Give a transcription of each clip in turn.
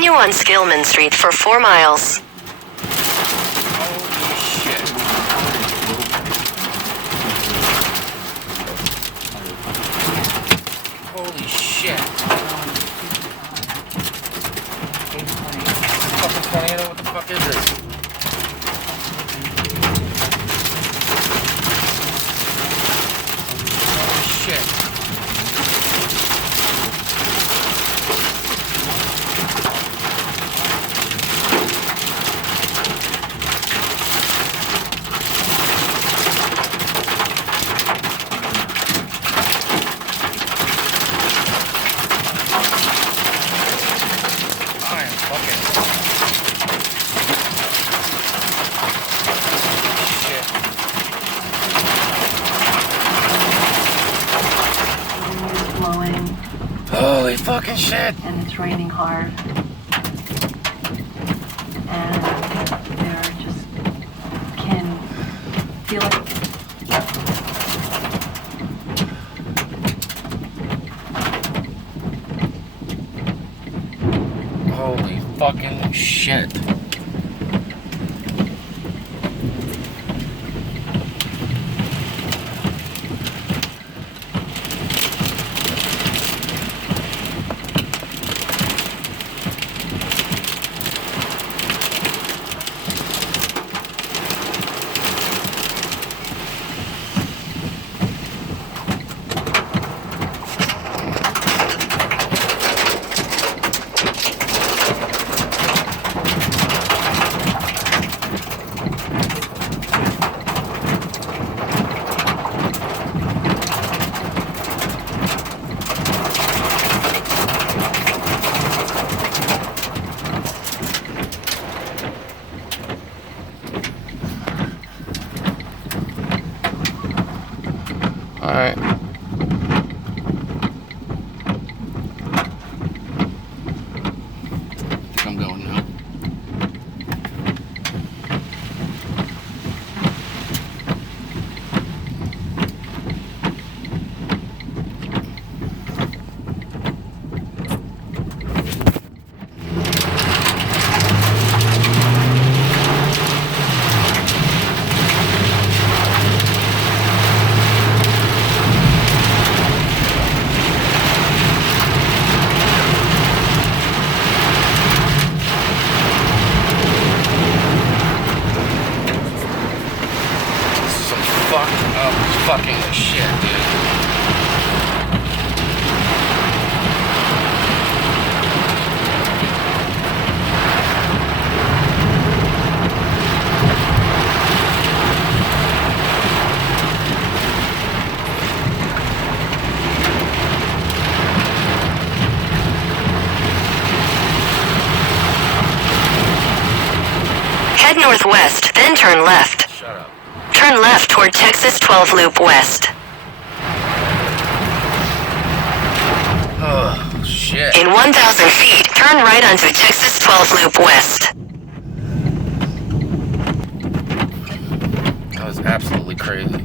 Continue on Skillman Street for 4 miles. Holy shit. Holy shit. Fucking tornado, what the fuck is this? Holy shit. I am fucking shit. Wind is blowing Holy fucking shit. and it's raining hard. And there just can feel it. Holy fucking shit. Alright. I think I'm going now. Some fucked up fucking shit, dude. Head northwest, then turn left. Shut up. Turn left toward Texas 12 Loop West. Oh, shit. In 1,000 feet, turn right onto Texas 12 Loop West. That was absolutely crazy.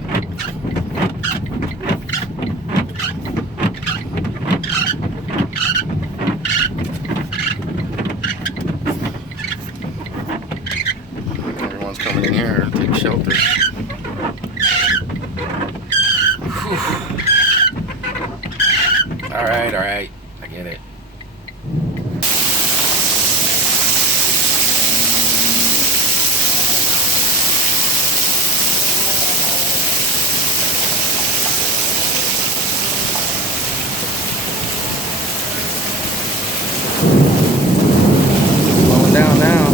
Everyone's coming in here to take shelter. Alright, I get it. Slowing down now.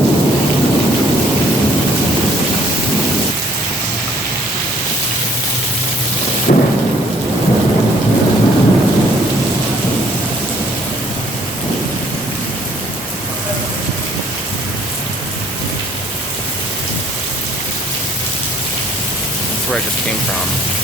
That's where I just came from.